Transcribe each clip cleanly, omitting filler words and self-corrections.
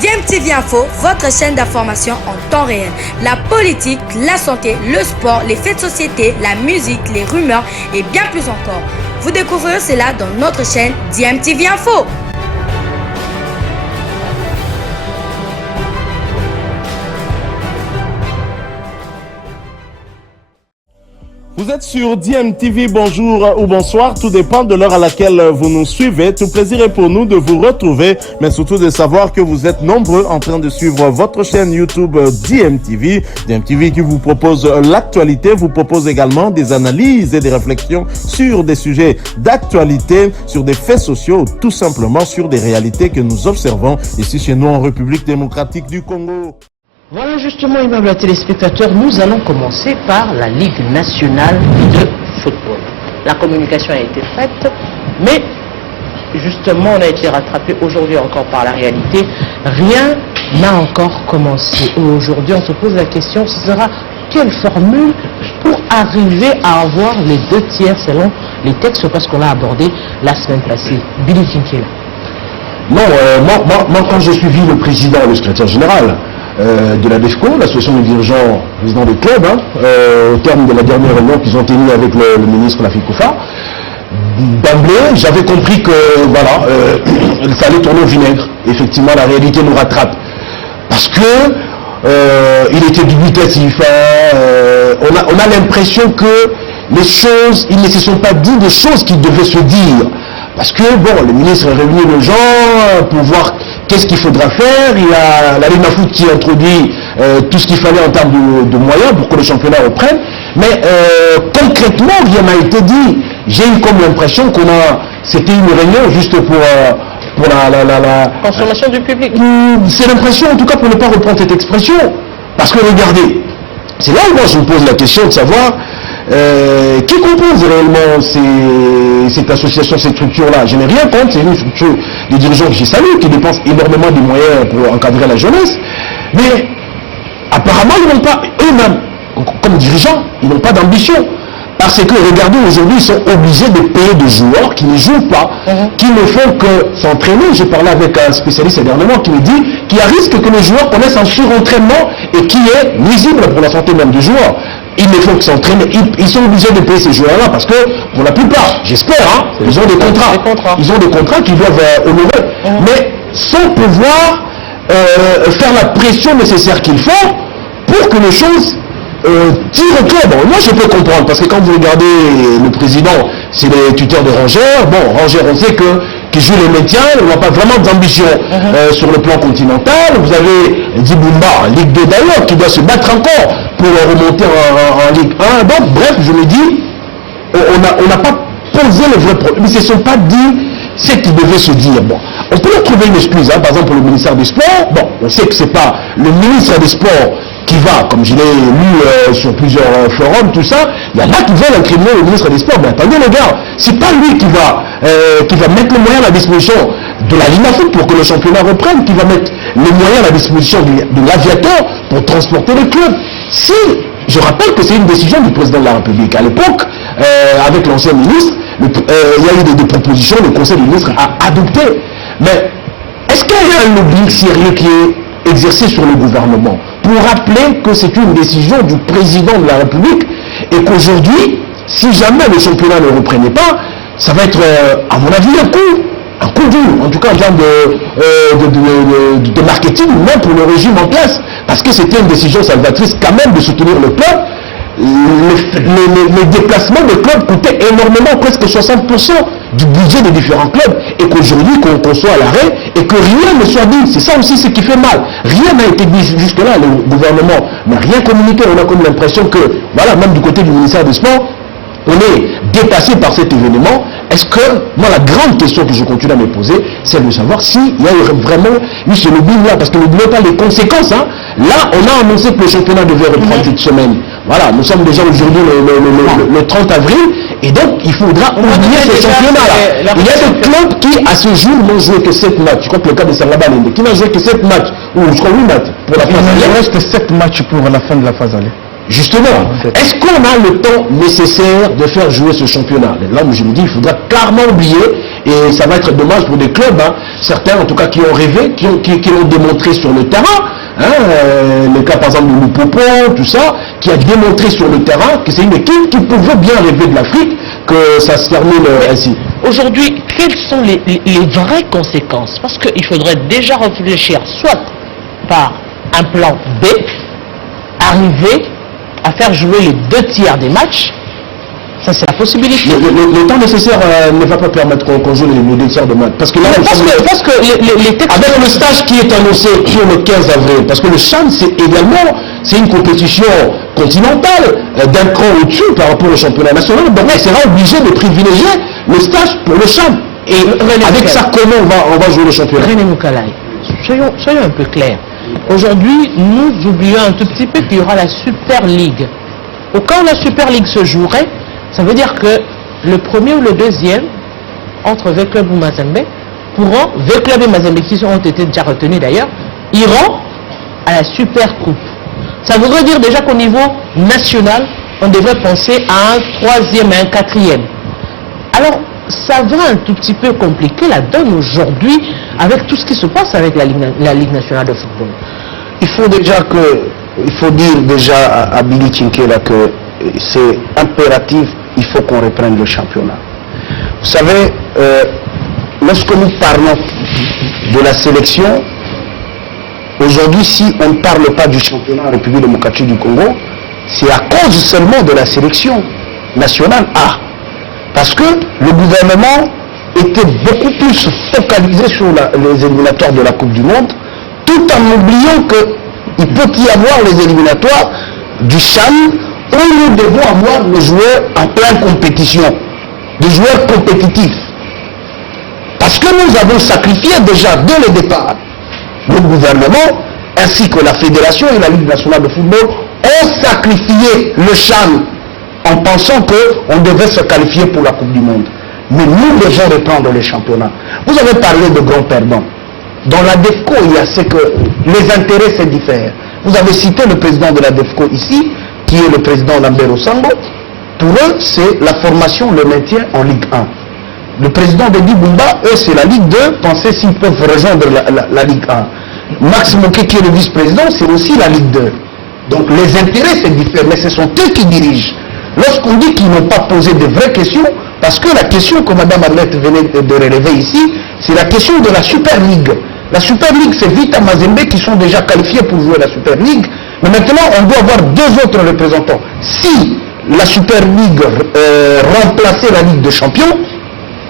DMTV Info, votre chaîne d'information en temps réel. La politique, la santé, le sport, les faits de société, la musique, les rumeurs et bien plus encore. Vous découvrirez cela dans notre chaîne DMTV Info. Vous êtes sur DMTV, bonjour ou bonsoir, tout dépend de l'heure à laquelle vous nous suivez. Tout plaisir est pour nous de vous retrouver, mais surtout de savoir que vous êtes nombreux en train de suivre votre chaîne YouTube DMTV. DMTV qui vous propose l'actualité, vous propose également des analyses et des réflexions sur des sujets d'actualité, sur des faits sociaux, tout simplement sur des réalités que nous observons ici chez nous en République démocratique du Congo. Voilà justement, aimables téléspectateurs, nous allons commencer par la Ligue nationale de football. La communication a été faite, mais justement on a été rattrapé aujourd'hui encore par la réalité. Rien n'a encore commencé. Et aujourd'hui on se pose la question, ce sera quelle formule pour arriver à avoir les 2/3 selon les textes, parce qu'on l'a abordé la semaine passée. Billy Kinkela. Non, moi quand j'ai suivi le président, le secrétaire général de la DEFCO, l'association des dirigeants présidents des clubs, au terme de la dernière réunion qu'ils ont tenue avec le ministre Lafikoufa, d'emblée, j'avais compris que voilà, il fallait tourner au vinaigre. Effectivement, la réalité nous rattrape. Parce que il était dubitatif. On a l'impression que les choses, ils ne se sont pas dit des choses qui devaient se dire. Parce que, bon, le ministre a réuni les gens pour voir qu'est-ce qu'il faudra faire. Il y a la Ligue de foot qui introduit tout ce qu'il fallait en termes de moyens pour que le championnat reprenne. Mais concrètement, rien n'a été dit. J'ai eu comme l'impression c'était une réunion juste pour la consommation du public. C'est l'impression, en tout cas, pour ne pas reprendre cette expression. Parce que regardez, c'est là où moi je me pose la question de savoir qui compose réellement cette association, cette structure-là. Je n'ai rien contre, c'est une structure des dirigeants que j'ai salué, qui dépensent énormément de moyens pour encadrer la jeunesse. Mais apparemment, ils n'ont pas, eux-mêmes, comme dirigeants, ils n'ont pas d'ambition. Parce que, regardez, aujourd'hui, ils sont obligés de payer des joueurs qui ne jouent pas, qui ne font que s'entraîner. J'ai parlé avec un spécialiste dernièrement qui me dit qu'il y a risque que les joueurs connaissent un surentraînement et qui est nuisible pour la santé même des joueurs. Ils ne font que s'entraîner, ils sont obligés de payer ces joueurs-là parce que, pour la plupart, j'espère, ils ont des contrats. Ils ont des contrats qu'ils doivent honorer. Mais sans pouvoir faire la pression nécessaire qu'il faut pour que les choses tirent au club. Moi, je peux comprendre, parce que quand vous regardez le président, c'est le tuteur de Rangers. Bon, Rangers, on sait qu'il joue le maintien, il n'a pas vraiment d'ambition sur le plan continental. Vous avez Dibumba, Ligue 2 d'ailleurs, qui doit se battre encore pour remonter en Ligue 1. Donc, bref, je me dis, on n'a pas posé le vrai problème. Ils ne se sont pas dit ce qui devait se dire. Bon, on peut leur trouver une excuse, par exemple pour le ministère des Sports. Bon, on sait que ce n'est pas le ministre des Sports qui va, comme je l'ai lu sur plusieurs forums, tout ça, il y en a qui veulent incriminer le ministre des Sports. Mais attendez les gars, c'est pas lui qui va mettre les moyens à la disposition de la Ligue de foot pour que le championnat reprenne, qui va mettre les moyens à la disposition de l'aviateur pour transporter le club. Si, je rappelle que c'est une décision du président de la République. À l'époque, avec l'ancien ministre, il y a eu des propositions, le Conseil des ministres a adopté. Mais est-ce qu'il y a un lobbying sérieux qui est exercé sur le gouvernement pour rappeler que c'est une décision du président de la République et qu'aujourd'hui, si jamais le championnat ne reprenait pas, ça va être, à mon avis, un coup dur, en tout cas en termes de marketing, même pour le régime en place, parce que c'était une décision salvatrice quand même de soutenir le club. Les déplacements des clubs coûtaient énormément, presque 60% du budget des différents clubs, et qu'aujourd'hui qu'on soit à l'arrêt et que rien ne soit dit. C'est ça aussi ce qui fait mal. Rien n'a été dit jusque-là. Le gouvernement n'a rien communiqué. On a comme l'impression que, voilà, même du côté du ministère des Sports, on est dépassé par cet événement. Est-ce que, moi, la grande question que je continue à me poser, c'est de savoir s'il y a vraiment eu ce lobbying-là, parce que n'oublions pas les conséquences. Là, on a annoncé que le championnat devait reprendre cette semaine. Voilà, nous sommes déjà aujourd'hui le 30 avril, et donc il faudra oublier ce championnat-là. Il y a des clubs qui, à ce jour, n'ont joué que 7 matchs. Je crois que le cas de Sangaba-Lende, qui n'a joué que 7 matchs, ou je crois 8 matchs pour la phase aller. Il ne reste que 7 matchs pour la fin de la phase aller. Justement, est-ce qu'on a le temps nécessaire de faire jouer ce championnat? Là où je me dis, il faudra clairement oublier Et ça va être dommage pour des clubs, hein, certains en tout cas qui ont rêvé, qui l'ont démontré sur le terrain. Le cas par exemple de Loupopo, tout ça, qui a démontré sur le terrain que c'est une équipe qui pouvait bien rêver de l'Afrique, que ça se termine ainsi. Aujourd'hui, quelles sont les vraies conséquences? Parce qu'il faudrait déjà réfléchir soit par un plan B, arriver à faire jouer les 2/3 des matchs. Ça, c'est la possibilité. Le temps nécessaire ne va pas permettre qu'on joue les 2/3 de match. Parce que là, parce que les textes... Avec le stage qui est annoncé sur le 15 avril, parce que le CHAN, c'est une compétition continentale d'un cran au-dessus par rapport au championnat national. Donc on sera obligé de privilégier le stage pour le CHAN. Et avec ça, comment on va jouer le championnat? René Moukalaï, soyons un peu clairs. Aujourd'hui, nous oublions un tout petit peu qu'il y aura la Super League. Ou quand la Super League se jouerait, ça veut dire que le premier ou le deuxième, entre V-Club ou Mazembe, pourront, V-Club et Mazembe, qui ont été déjà retenus d'ailleurs, iront à la Super Coupe. Ça voudrait dire déjà qu'au niveau national, on devrait penser à un 3e et un 4e. Alors, ça va un tout petit peu compliquer la donne aujourd'hui avec tout ce qui se passe avec la Ligue nationale de football. Il faut dire déjà à Billy Kinkela que c'est impératif, il faut qu'on reprenne le championnat. Vous savez, lorsque nous parlons de la sélection, aujourd'hui, si on ne parle pas du championnat en République démocratique du Congo, c'est à cause seulement de la sélection nationale A. Parce que le gouvernement était beaucoup plus focalisé sur les éliminatoires de la Coupe du Monde, tout en oubliant qu'il peut y avoir les éliminatoires du CHAN, où nous devons avoir des joueurs en pleine compétition, des joueurs compétitifs. Parce que nous avons sacrifié déjà dès le départ, le gouvernement, ainsi que la Fédération et la Ligue nationale de football, ont sacrifié le CHAN en pensant qu'on devait se qualifier pour la Coupe du Monde. Mais nous devons reprendre les championnats. Vous avez parlé de grands perdants. Dans la DEFCO, il y a ce que les intérêts se diffèrent. Vous avez cité le président de la DEFCO ici, qui est le président Lambert Osango. Pour eux, c'est la formation, le maintien en Ligue 1. Le président de Dibumba, eux, c'est la Ligue 2. Pensez s'ils peuvent rejoindre la Ligue 1. Max Moké, qui est le vice-président, c'est aussi la Ligue 2. Donc les intérêts se diffèrent, mais ce sont eux qui dirigent. Lorsqu'on dit qu'ils n'ont pas posé de vraies questions, parce que la question que Mme Arlette venait de relever ici, c'est la question de la Super League. La Super League, c'est Vita Mazembe qui sont déjà qualifiés pour jouer la Super League, mais maintenant on doit avoir deux autres représentants. Si la Super League remplaçait la Ligue des Champions,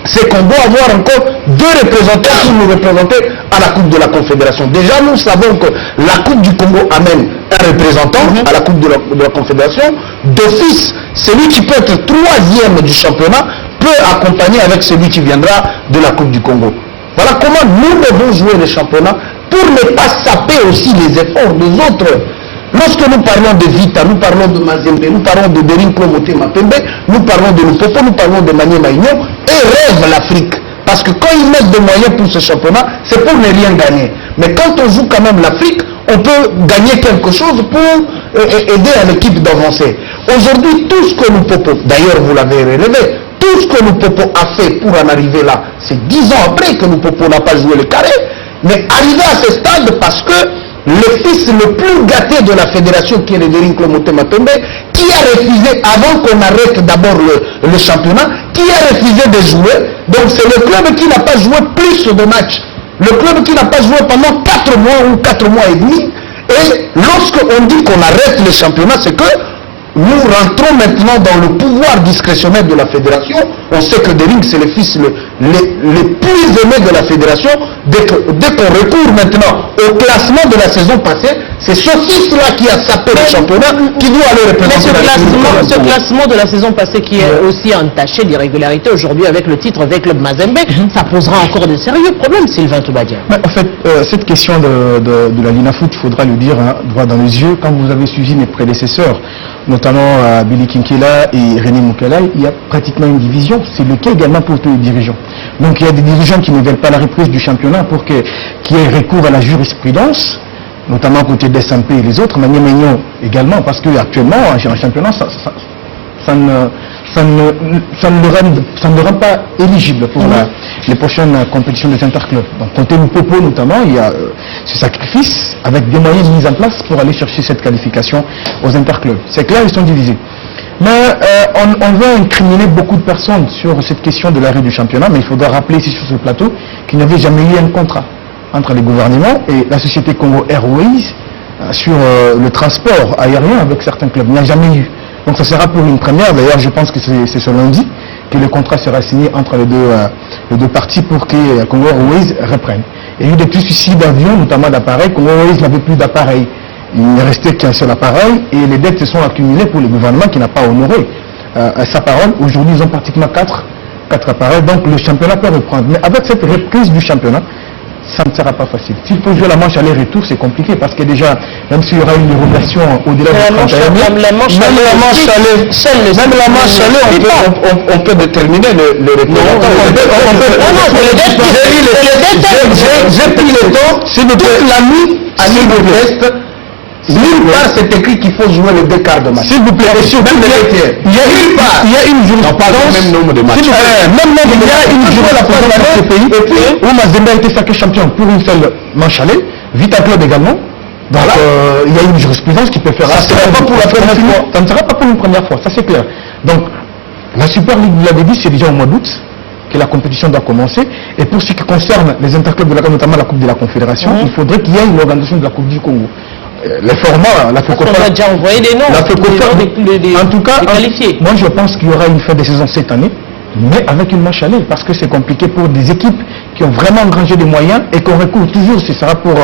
c'est qu'on doit avoir encore deux représentants pour nous représenter à la Coupe de la Confédération. Déjà, nous savons que la Coupe du Congo amène un représentant à la Coupe de la Confédération. D'office, celui qui peut être troisième du championnat peut accompagner avec celui qui viendra de la Coupe du Congo. Voilà comment nous devons jouer les championnats pour ne pas saper aussi les efforts des autres. Lorsque nous parlons de Vita, nous parlons de Mazembe, nous parlons de Derinko Motema Pembe, nous parlons de Lupopo, nous parlons de Manié Maïno, et rêve l'Afrique. Parce que quand ils mettent des moyens pour ce championnat, c'est pour ne rien gagner. Mais quand on joue quand même l'Afrique, on peut gagner quelque chose pour aider à l'équipe d'avancer. Aujourd'hui, tout ce que Lupopo, d'ailleurs vous l'avez relevé, tout ce que Lupopo a fait pour en arriver là, c'est 10 ans après que Lupopo n'a pas joué le carré, mais arrivé à ce stade parce que le fils le plus gâté de la fédération, qui est le Derinko Motema Pembe, qui a refusé, avant qu'on arrête d'abord le championnat, qui a refusé de jouer. Donc c'est le club qui n'a pas joué plus de matchs. Le club qui n'a pas joué pendant 4 mois ou 4 mois et demi. Et lorsqu'on dit qu'on arrête le championnat, c'est que nous rentrons maintenant dans le pouvoir discrétionnaire de la fédération. On sait que Dering, c'est le fils le plus aimé de la fédération. Dès qu'on recourt maintenant au classement de la saison passée, c'est ce fils-là qui a sapé le championnat qui doit aller représenter ce classement de la saison passée qui est aussi entaché d'irrégularités aujourd'hui avec le titre des clubs Mazembe, ça posera encore de sérieux problèmes, Sylvain Toubadia. En fait, cette question de la Linafoot, il faudra le dire droit dans les yeux. Quand vous avez suivi mes prédécesseurs, notamment Billy Kinkela et René Moukalaï, il y a pratiquement une division. C'est le cas également pour tous les dirigeants. Donc il y a des dirigeants qui ne veulent pas la reprise du championnat pour qu'il y ait recours à la jurisprudence, notamment côté des SMP et les autres, Manié Maignan également, parce qu'actuellement, en championnat, ça ne le rend pas éligible pour les prochaines compétitions des interclubs. Donc, côté Popo notamment, il y a ce sacrifice avec des moyens mis en place pour aller chercher cette qualification aux interclubs. C'est clair, ils sont divisés. Mais on veut incriminer beaucoup de personnes sur cette question de l'arrêt du championnat, mais il faudra rappeler ici sur ce plateau qu'il n'y avait jamais eu un contrat entre les gouvernements et la société Congo Airways sur le transport aérien avec certains clubs. Il n'y a jamais eu. Donc ça sera pour une première. D'ailleurs, je pense que c'est ce lundi que le contrat sera signé entre les deux parties pour que Congo Airways reprenne. Il y a eu des petits soucis d'avions, notamment d'appareils. Congo Airways n'avait plus d'appareils. Il ne restait qu'un seul appareil et les dettes se sont accumulées pour le gouvernement qui n'a pas honoré sa parole. Aujourd'hui, ils ont pratiquement 4 appareils. Donc le championnat peut reprendre. Mais avec cette reprise du championnat, ça ne sera pas facile. S'il faut jouer la manche aller-retour, c'est compliqué parce que déjà, même s'il y aura une dérogation au-delà de 31 000, même la manche aller, on peut déterminer le retour. J'ai pris le temps, c'est toute la nuit à niveau de l'Est. Nulle part c'est écrit qu'il faut jouer les 2 quarts de match. S'il vous plaît, il y a une jurisprudence, même nombre de matchs. Il y a une jurisprudence dans ce pays où Mazembe a été sacré champion pour une seule manche aller, Vita Club également. Donc il y a une jurisprudence qui peut faire ça. Ça ne sera pas pour une première fois, ça c'est clair. Donc la Super League, vous l'avez dit, c'est déjà au mois d'août que la compétition doit commencer. Et pour ce qui concerne les interclubs de la notamment la Coupe de la Confédération, il faudrait qu'il y ait une organisation de la Coupe du Congo. Les formats, la FECOFA, on a déjà envoyé des noms, en tout cas, moi je pense qu'il y aura une fin de saison cette année, mais avec une manche aller, parce que c'est compliqué pour des équipes qui ont vraiment engrangé des moyens et qu'on recourt toujours, ce sera pour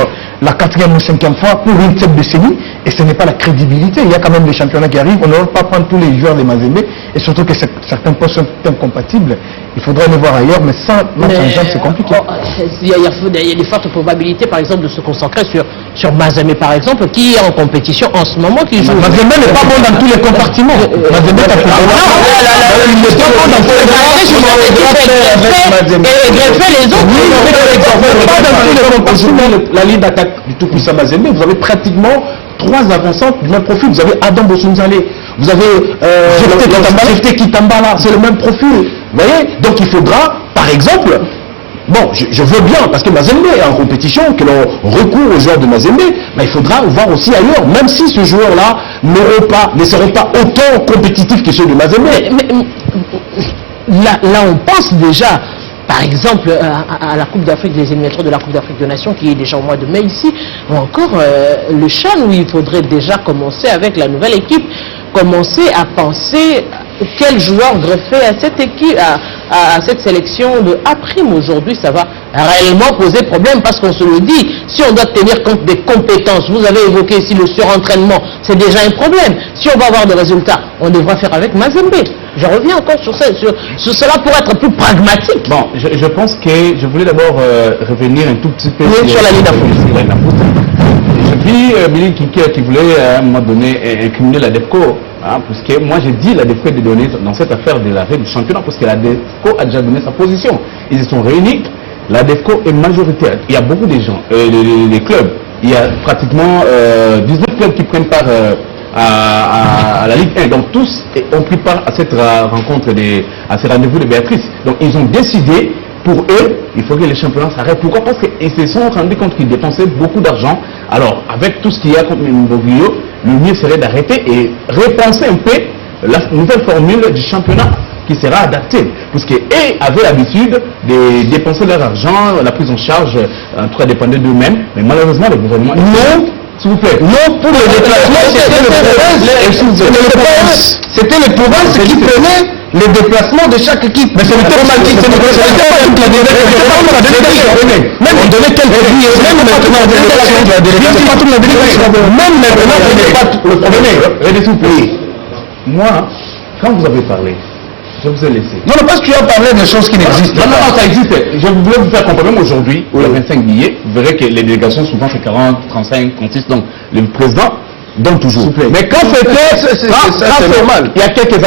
la 4e ou 5e fois, pour une tête de décennie, et ce n'est pas la crédibilité. Il y a quand même des championnats qui arrivent, on ne va pas prendre tous les joueurs des Mazembe, et surtout que certains postes sont incompatibles. Il faudrait les voir ailleurs, mais sans Saint-Jean, c'est compliqué. Il y a des fortes probabilités, par exemple, de se concentrer sur Mazembe, par exemple, qui est en compétition en ce moment, qui joue. Mazembe n'est pas bon dans tous les compartiments. Mazembe est pas bon dans tous les compartiments. La ligne d'attaque du tout-puissant Mazembe, vous avez pratiquement 3 avançants du même profil. Vous avez Adam Bossounzale, vous avez Jefté Kitambala, c'est le même profil. Vous voyez? Donc il faudra, par exemple, bon, je veux bien, parce que Mazembe est en compétition, que l'on recourt aux joueurs de Mazembe, mais il faudra voir aussi ailleurs, même si ce joueur-là ne seront pas autant compétitifs que ceux de Mazembe. Là, on pense déjà, par exemple, à la Coupe d'Afrique, les éliminatoires de la Coupe d'Afrique des Nations, qui est déjà au mois de mai ici, ou encore le CHAN, où il faudrait déjà commencer avec la nouvelle équipe, commencer à penser quel joueur greffer à cette équipe, à cette sélection de A'. Aujourd'hui, ça va réellement poser problème parce qu'on se le dit, si on doit tenir compte des compétences, vous avez évoqué ici le surentraînement, c'est déjà un problème. Si on va avoir des résultats, on devra faire avec Mazembe. Je reviens encore sur cela pour être plus pragmatique. Bon, je pense que je voulais d'abord revenir un tout petit peu sur la ligne d'Afrique. J'ai vu Billy Kinker qui voulait à un moment donné incriminer la DEFCO. Parce que moi j'ai dit la DEFCO est donner dans cette affaire de l'arrêt du championnat parce que la DEFCO a déjà donné sa position. Ils se sont réunis, la DEFCO est majoritaire. Il y a beaucoup de gens, les clubs, il y a pratiquement 19 clubs qui prennent part à la Ligue 1. Donc tous ont pris part à cette rencontre, à ce rendez-vous de Béatrice. Donc ils ont décidé, pour eux, il faut que les championnats s'arrêtent. Pourquoi? Parce qu'ils se sont rendus compte qu'ils dépensaient beaucoup d'argent. Alors, avec tout ce qu'il y a comme imbroglio, le mieux serait d'arrêter et repenser un peu la nouvelle formule du championnat qui sera adaptée. Parce qu'eux avaient l'habitude de dépenser leur argent, la prise en charge, en tout cas dépendait d'eux-mêmes. Mais malheureusement, le gouvernement... Non, s'il vous plaît. Non, pour le déplacement, c'était les provinces qui prenaient les déplacements de chaque équipe. Mais c'était pas mal dit, même on donnait quelques billets, même maintenant, le problème. Moi, quand vous avez parlé, je vous ai laissé. Non, parce que tu as parlé de choses qui n'existent pas. Non, ça existe. Je voulais vous faire comprendre, même aujourd'hui, où il y a 25 billets, vous verrez que les délégations, souvent, c'est 40, 35, 36. Donc, le président donne toujours. Mais quand c'était... C'est normal. Il y a quelques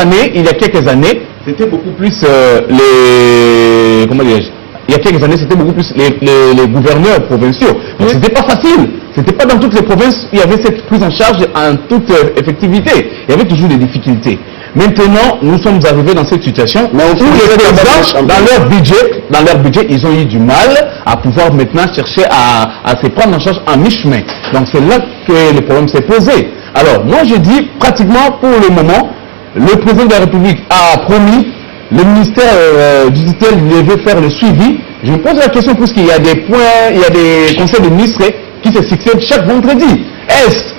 années, c'était beaucoup plus les... Comment dirais-je? Il y a quelques années, c'était beaucoup plus les gouverneurs provinciaux. Donc, c'était pas facile. C'était pas dans toutes les provinces où il y avait cette prise en charge en toute effectivité. Il y avait toujours des difficultés. Maintenant, nous sommes arrivés dans cette situation Mais où les présidents, dans leur budget, ils ont eu du mal à pouvoir maintenant chercher à se prendre en charge en mi-chemin. Donc c'est là que le problème s'est posé. Alors, moi je dis, pratiquement pour le moment, le président de la République a promis, le ministère du tutelle devait faire le suivi. Je me pose la question puisqu'il y a des points, il y a des conseils de ministres qui se succèdent chaque vendredi. Est-ce,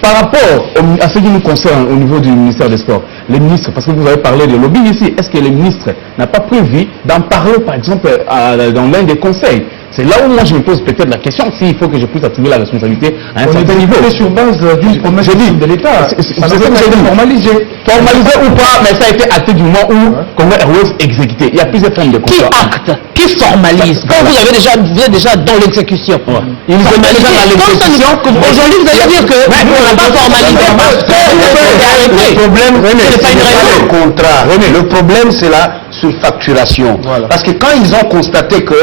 par rapport à ce qui nous concerne au niveau du ministère des Sports, les ministres, parce que vous avez parlé de lobby ici, est-ce que le ministre n'a pas prévu d'en parler par exemple dans l'un des conseils? C'est là où moi je me pose peut-être la question s'il faut que je puisse attribuer la responsabilité à un certain niveau. Sur base d'une promesse de l'État. C'est ça que j'ai dit. Formalisé. Formalisé ou pas, mais ça a été acté du moment où Congo Airways exécuté. Il y a plusieurs formes de Qui contrat. acte? Qui formalise? Quand vous êtes déjà dans l'exécution. Ils sont déjà dans l'exécution. Aujourd'hui, vous allez dire que on n'a pas formalisé parce que c'est arrêté. Le problème, C'est pas une raison. le contrat. Le problème, c'est la surfacturation. Voilà. Parce que quand ils ont constaté que,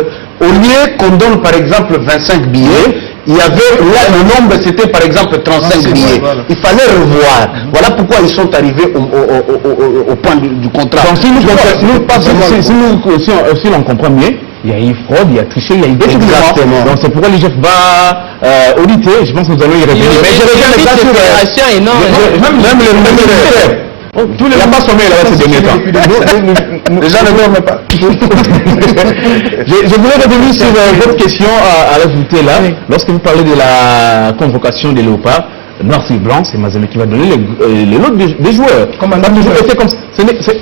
au lieu qu'on donne par exemple 25 billets, il y avait là le nombre, c'était par exemple 35 billets. Voilà. Il fallait revoir. Voilà pourquoi ils sont arrivés au point du contrat. Donc si l'on comprend mieux, il y a eu fraude, il y a triché, il y a eu des Exactement. Donc c'est pourquoi l'IGF va auditer. Je pense que nous allons y revenir. Mais je reviens les même les il n'y a pas sommeil là-bas ces derniers temps. Les gens ne dorment pas. Je voulais revenir sur votre question à rajouter là. Lorsque vous parlez de la convocation des léopards, noir sur blanc, c'est Mazembe qui va donner les lots des joueurs.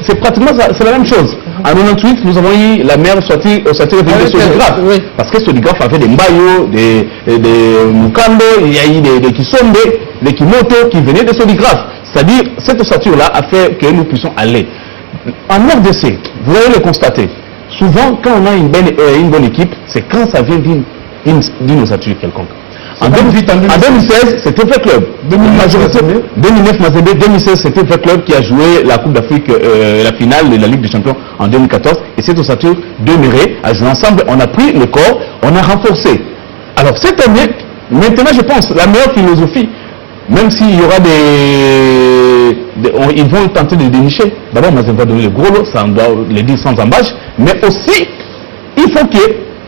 C'est pratiquement ça, c'est la même chose. En 98, nous avons eu la meilleure sortie de Sodigraph. Parce que Sodigraph avait des maillots, des Mukando, il y a eu des Kisombe, des Kimoto qui venaient de Sodigraph. C'est-à-dire, cette ossature-là a fait que nous puissions aller. En RDC, vous allez le constater, souvent quand on a une bonne équipe, c'est quand ça vient d'une ossature quelconque. En 2016, c'était le club. 2009, Mazembe. 2016, c'était le club qui a joué la Coupe d'Afrique, la finale de la Ligue des Champions en 2014. Et cette ossature demeurait à jouer ensemble. On a pris le corps, on a renforcé. Alors cette année, maintenant je pense, la meilleure philosophie, même s'il y aura ils vont tenter de dénicher. D'abord, Mazembe va donner le gros lot, ça on doit le dire sans embâche. Mais aussi, il faut que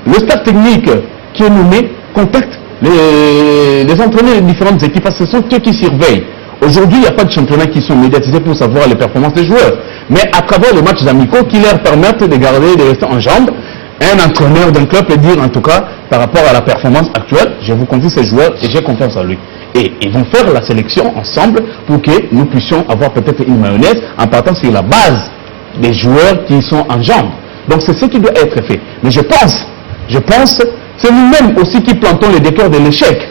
le staff technique qui est nommé contacte les entraîneurs des différentes équipes, parce que ce sont eux qui surveillent. Aujourd'hui, il n'y a pas de championnat qui sont médiatisés pour savoir les performances des joueurs. Mais à travers les matchs amicaux qui leur permettent de garder, de rester en jambes, un entraîneur d'un club peut dire en tout cas, par rapport à la performance actuelle, je vous confie ces joueurs et j'ai confiance en lui. Et ils vont faire la sélection ensemble pour que nous puissions avoir peut-être une mayonnaise en partant sur la base des joueurs qui sont en jambes. Donc c'est ce qui doit être fait. Mais je pense, c'est nous-mêmes aussi qui plantons les décors de l'échec.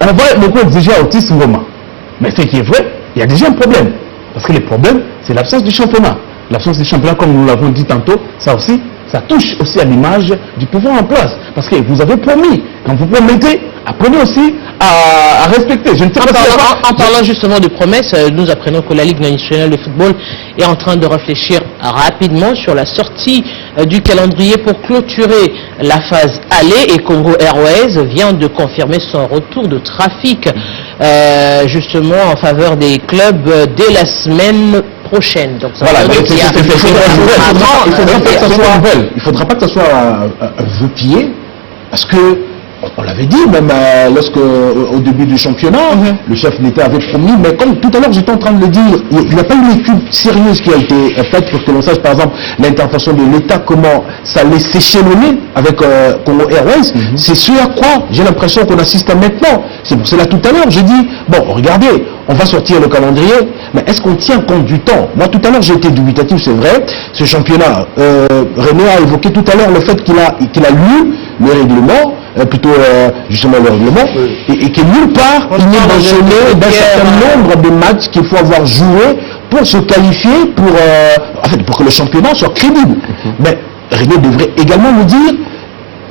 On va beaucoup exiger à Otis Ngoma. Mais ce qui est vrai, il y a déjà un problème. Parce que le problème, c'est l'absence du championnat. L'absence du championnat, comme nous l'avons dit tantôt, ça aussi, ça touche aussi à l'image du pouvoir en place. Parce que vous avez promis, quand vous promettez, apprenez aussi à respecter. Je ne sais pas en parlant justement de promesses, nous apprenons que la Ligue nationale de football est en train de réfléchir rapidement sur la sortie du calendrier pour clôturer la phase aller, et Congo Airways vient de confirmer son retour de trafic justement en faveur des clubs dès la semaine prochaine. Donc ça voilà, il ne faudra pas que ça soit un vœu pied, parce que on l'avait dit même au début du championnat, le chef d'État avait promis, mais comme tout à l'heure j'étais en train de le dire, il n'y a pas une étude sérieuse qui a été faite pour que l'on sache par exemple l'intervention de l'État, comment ça allait s'échelonner avec Congo Airways. C'est ce à quoi j'ai l'impression qu'on assiste maintenant. C'est pour cela tout à l'heure j'ai dit, bon regardez, on va sortir le calendrier, mais est-ce qu'on tient compte du temps? Moi tout à l'heure j'ai été dubitatif, c'est vrai, ce championnat, René a évoqué tout à l'heure le fait qu'il a lu le règlement, plutôt justement le règlement, et que nulle part il n'est mentionné d'un certain nombre de matchs qu'il faut avoir joué pour se qualifier, pour que le championnat soit crédible. Mais René devrait également nous dire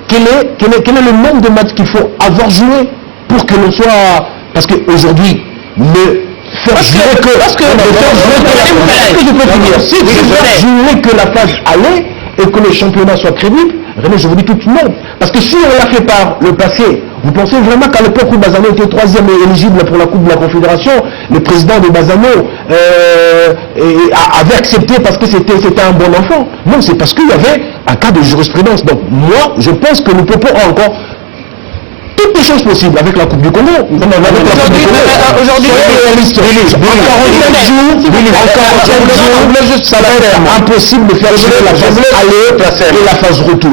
quel est le nombre de matchs qu'il faut avoir joué pour que l'on soit... Parce qu'aujourd'hui, faire jouer que la phase aller et que le championnat soit crédible, René, je vous dis tout non. Parce que si on l'a fait par le passé, Vous pensez vraiment qu'à l'époque où Bazzano était 3e et éligible pour la Coupe de la Confédération, le président de Bazzano avait accepté parce que c'était un bon enfant? Non, c'est parce qu'il y avait un cas de jurisprudence. Donc moi, je pense que nous pouvons encore toutes les choses possibles avec la Coupe du Congo. Aujourd'hui, ça va être impossible de faire jouer la phase aller et la phase retour.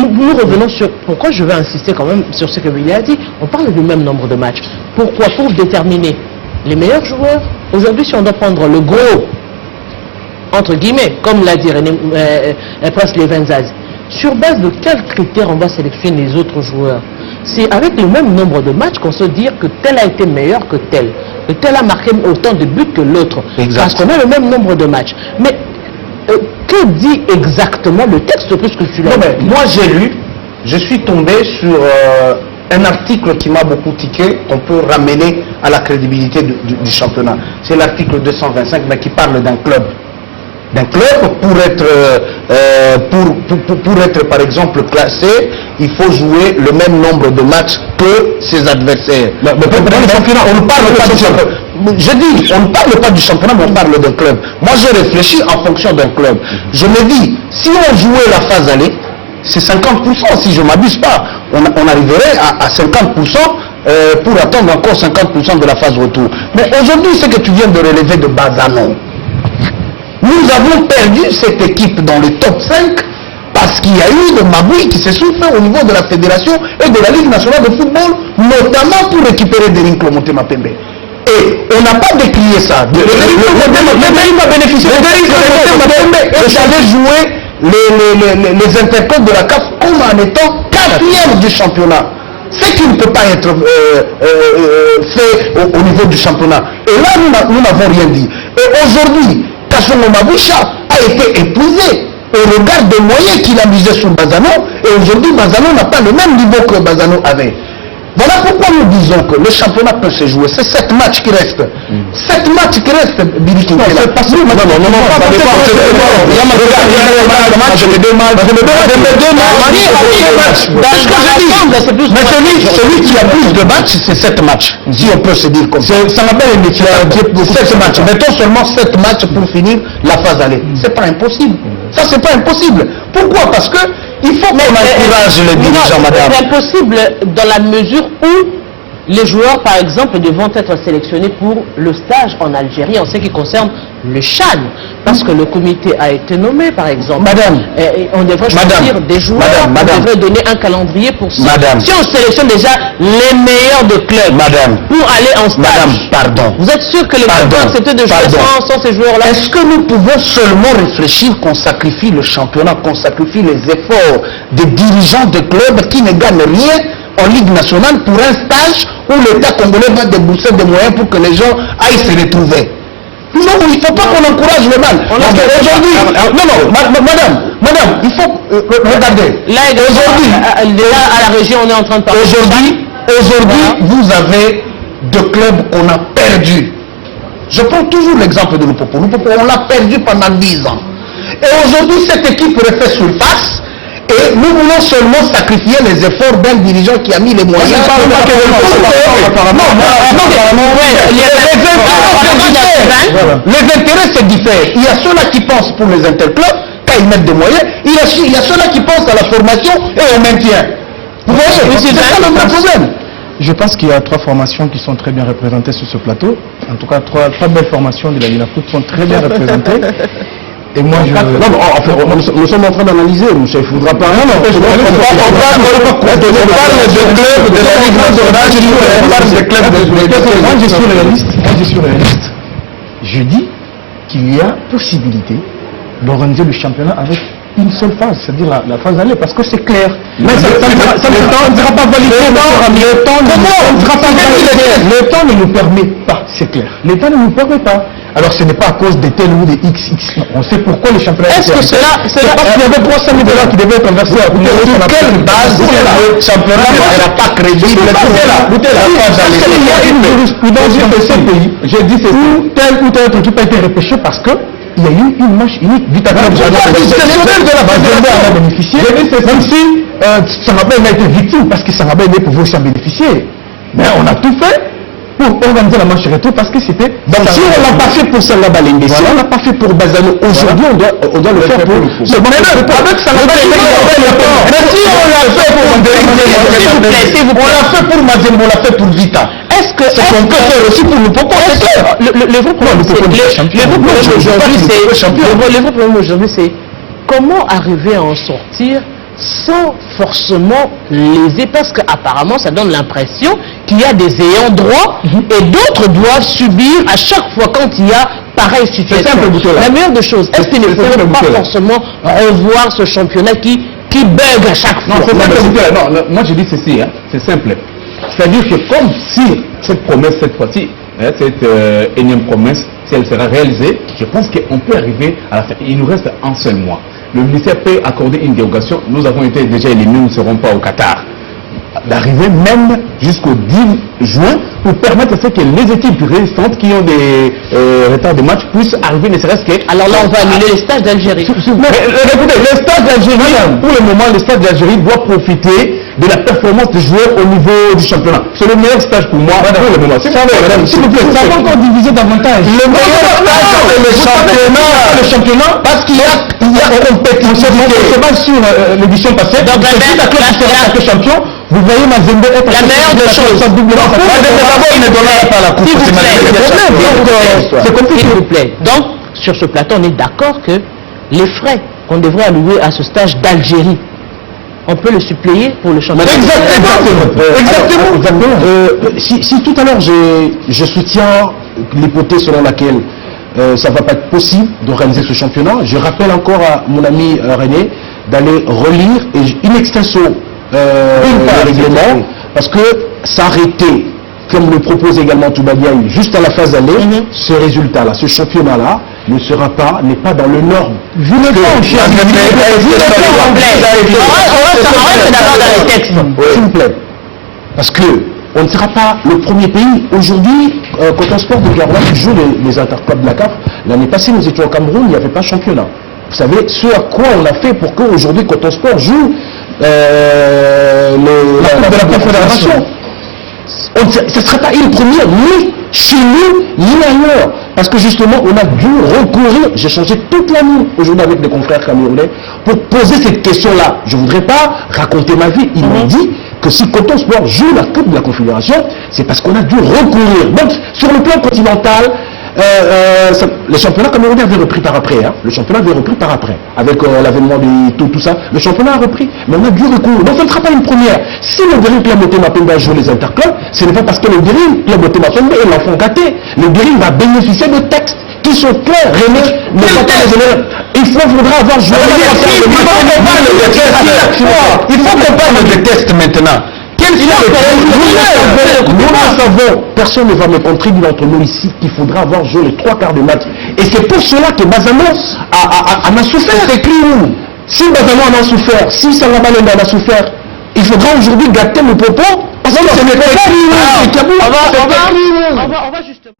Nous revenons sur pourquoi je vais insister quand même sur ce que Billy a dit. On parle du même nombre de matchs. Pourquoi? Pour déterminer les meilleurs joueurs. Aujourd'hui, si on doit prendre le gros, entre guillemets, comme l'a dit Prince Levenzaz, sur base de quels critères on va sélectionner les autres joueurs? C'est avec le même nombre de matchs qu'on se dit que tel a été meilleur que tel. Et tel a marqué autant de buts que l'autre. Parce qu'on a le même nombre de matchs. Mais que dit exactement le texte plus que tu l'as dit? Moi j'ai lu, je suis tombé sur un article qui m'a beaucoup tiqué, qu'on peut ramener à la crédibilité du championnat. C'est l'article 225 mais qui parle d'un club. D'un club, pour être par exemple classé, il faut jouer le même nombre de matchs que ses adversaires. Mais on ne parle pas du championnat. Je dis, on ne parle pas du championnat, mais on parle d'un club. Moi, j'ai réfléchi en fonction d'un club. Je me dis, si on jouait la phase aller, c'est 50%, si je ne m'abuse pas. On arriverait à 50% pour attendre encore 50% de la phase retour. Mais aujourd'hui, ce que tu viens de relever de Bazzano, nous avons perdu cette équipe dans le top 5 parce qu'il y a eu de magouilles qui se sont fait au niveau de la fédération et de la Ligue nationale de football, notamment pour récupérer Denis Motema Pembe. Et on n'a pas décrié ça. Denis va bénéficier de Denis Motema Pembe et j'avais joué les intercodes de la CAF comme en étant 4e du championnat. Ce qui ne peut pas être fait au niveau du championnat. Et là, nous n'avons rien dit. Et aujourd'hui, Kasongo Maboucha a été épousé au regard des moyens qu'il a misé sur Bazzano, et aujourd'hui Bazzano n'a pas le même niveau que Bazzano avait. Voilà pourquoi nous disons que le championnat peut se jouer. C'est 7 matchs qui restent. 7 matchs qui restent, Billy King. Non, c'est pas ça. Non, mais celui qui a plus de matchs, c'est 7 matchs. Si on peut se dire comme ça. Ça m'appelle une équipe. 7 matchs. Mettons seulement 7 matchs pour finir la phase aller. C'est pas impossible. Ça, c'est pas impossible. Pourquoi? Parce que il faut qu'on encourage les dirigeants, madame. C'est impossible dans la mesure où les joueurs, par exemple, devront être sélectionnés pour le stage en Algérie en ce qui concerne le CHAN. Parce que le comité a été nommé, par exemple. Madame. On devrait choisir des joueurs. On devrait donner un calendrier pour ça. Madame. Si on sélectionne déjà les meilleurs de clubs pour aller en stage. Madame, pardon. Vous êtes sûr que les clubs vont accepter de jouer sans ces joueurs-là? Est-ce que nous pouvons seulement réfléchir qu'on sacrifie le championnat, qu'on sacrifie les efforts des dirigeants de clubs qui ne gagnent rien en Ligue nationale pour un stage où l'État congolais va débourser des moyens pour que les gens aillent se retrouver? Non, il ne faut pas qu'on encourage le mal. Aujourd'hui, madame, il faut regarder. Là, aujourd'hui, à la région, on est en train de parler. Aujourd'hui, vous avez deux clubs qu'on a perdus. Je prends toujours l'exemple de Lupopo. Lupopo, on l'a perdu pendant 10 ans. Et aujourd'hui, cette équipe refait surface. Et nous voulons seulement sacrifier les efforts d'un dirigeant qui a mis les moyens. Les intérêts se diffèrent. Il y a ceux-là qui pensent pour les interclubs, quand ils mettent des moyens. Il y a ceux-là qui pensent à la formation et au maintien. Vous voyez, c'est ça le vrai problème. Je pense qu'il y a 3 formations qui sont très bien représentées sur ce plateau. En tout cas, 3 belles formations de la Linafoot sont très bien représentées. Et moi, nous sommes en train d'analyser, monsieur. Il ne faudra pas. On parle de clubs de la Ligue nationale, on parle de clubs de. Moi, je suis réaliste. Je dis qu'il y a possibilité d'organiser le championnat avec une seule phase, c'est-à-dire la phase aller, parce que c'est clair. Mais ça ne sera pas validé. Le temps ne nous permet pas, c'est clair. Le temps ne nous permet pas. Alors ce n'est pas à cause de tel ou de XX. On sait pourquoi les championnats. Est-ce que c'est parce qu'il y avait 300 000 $ qui devaient être versés à sur quelle base le championnat n'est pas crédible? Il y a une jurisprudence de ce pays. J'ai dit c'est où telle ou telle équipe a été repêchée parce que il y a eu une match unique. Vita Club discrétionnaire de la Mazembe en a bénéficié, même si Sangaba a été victime parce que Sangaba pouvait aussi en bénéficier. Mais on a tout fait pour organiser la match retour parce que c'était... Donc si on l'a pas fait pour Sangaba Lende, si on l'a pas fait pour Bazano, aujourd'hui on doit le faire pour... Avec Sangaba, mais si on l'a fait pour on l'a fait pour Mazembe, on l'a fait pour Vita. Est-ce qu'on peut faire aussi pour le Popo? Le vrai problème aujourd'hui, c'est comment arriver à en sortir sans forcément léser, parce qu'apparemment ça donne l'impression qu'il y a des ayants droit et d'autres doivent subir à chaque fois quand il y a pareille situation. La meilleure des choses, est-ce qu'il ne faudrait pas forcément revoir ce championnat qui bug à chaque fois? Non, moi je dis ceci, hein, c'est simple. C'est-à-dire que comme si cette promesse cette fois-ci, cette énième promesse, si elle sera réalisée, je pense qu'on peut arriver à la fin. Il nous reste un seul mois. Le ministère peut accorder une dérogation. Nous avons été déjà éliminés, nous ne serons pas au Qatar. D'arriver même jusqu'au 10 juin pour permettre à ce que les équipes restantes qui ont des retards de match puissent arriver, ne serait-ce que... Alors là, on va annuler les stages d'Algérie. Mais écoutez, le stade d'Algérie, pour le moment, le stade d'Algérie doit profiter de la performance des joueurs au niveau du championnat. C'est le meilleur stage pour moi pour le moment. S'il vous plaît, ça va encore diviser davantage. Le meilleur stage, le championnat, parce qu'il y a compétition. C'est pas sur l'édition passée. Donc la sera champion. Vous voyez Mazembe être la meilleure des choses. C'est compliqué. S'il vous plaît. Donc, sur ce plateau, on est d'accord que les frais qu'on devrait allouer à ce stage d'Algérie, on peut le suppléer pour le championnat. Exactement. Si tout à l'heure je soutiens l'hypothèse selon laquelle ça ne va pas être possible de réaliser ce championnat, je rappelle encore à mon ami René d'aller relire in extenso le règlement, parce que s'arrêter, comme le propose également Toubadiaï, juste à la phase aller, ce résultat-là, ce championnat-là, n'est pas dans le norme. Vous le pensez, s'il vous plaît. Parce que on ne sera pas le premier pays. Aujourd'hui, Coton Sport de Garoua qui joue les interclubs de la CAF, l'année passée nous étions au Cameroun, il n'y avait pas de championnat. Vous savez ce à quoi on a fait pour qu'aujourd'hui Coton Sport joue la Coupe de la Confédération. Ce ne serait pas une première ni chez nous ni ailleurs, parce que justement on a dû recourir, j'ai changé toute la nuit aujourd'hui avec des confrères camerounais pour poser cette question-là. Je ne voudrais pas raconter ma vie, ils m'ont dit que si Coton Sport joue la Coupe de la Confédération, c'est parce qu'on a dû recourir. Donc sur le plan continental, le championnat camerounais avait repris par après, le championnat avait repris par après, avec l'avènement de tout ça, le championnat a repris, mais on a dû recourir. Donc ce ne sera pas une première. Si le Guérin Club Motema Pembe joue les interclubs, ce n'est pas parce que le Guérin Club Motema Pembe est l'enfant gâté. Le Guérin va bénéficier de textes qui sont clairs. René ne pas les élèves. Il faudra avoir joué. Il faut qu'on parle de tests maintenant. Nous le savons, personne ne va me contribuer entre nous ici qu'il faudra avoir joué les 3 quarts de match. Et c'est pour cela que Bazano en a souffert. C'est écrit où? Si Bazano en a souffert, si Sangaba Lende en a souffert, il faudra aujourd'hui gâter le propos. Parce que ce n'est pas écrit. On va justement...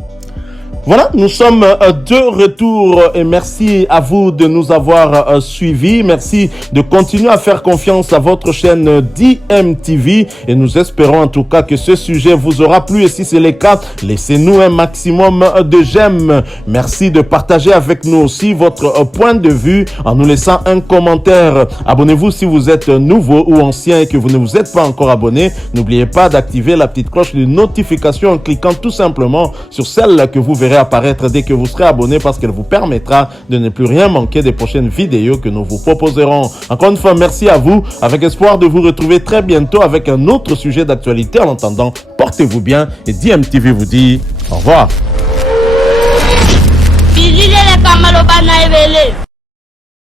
Voilà, nous sommes de retour et merci à vous de nous avoir suivis. Merci de continuer à faire confiance à votre chaîne DMTV et nous espérons en tout cas que ce sujet vous aura plu et si c'est le cas, laissez-nous un maximum de j'aime. Merci de partager avec nous aussi votre point de vue en nous laissant un commentaire. Abonnez-vous si vous êtes nouveau ou ancien et que vous ne vous êtes pas encore abonné. N'oubliez pas d'activer la petite cloche de notification en cliquant tout simplement sur celle que vous verrez apparaître dès que vous serez abonné parce qu'elle vous permettra de ne plus rien manquer des prochaines vidéos que nous vous proposerons. Encore une fois, merci à vous, avec espoir de vous retrouver très bientôt avec un autre sujet d'actualité. En attendant, portez-vous bien et DMTV vous dit au revoir.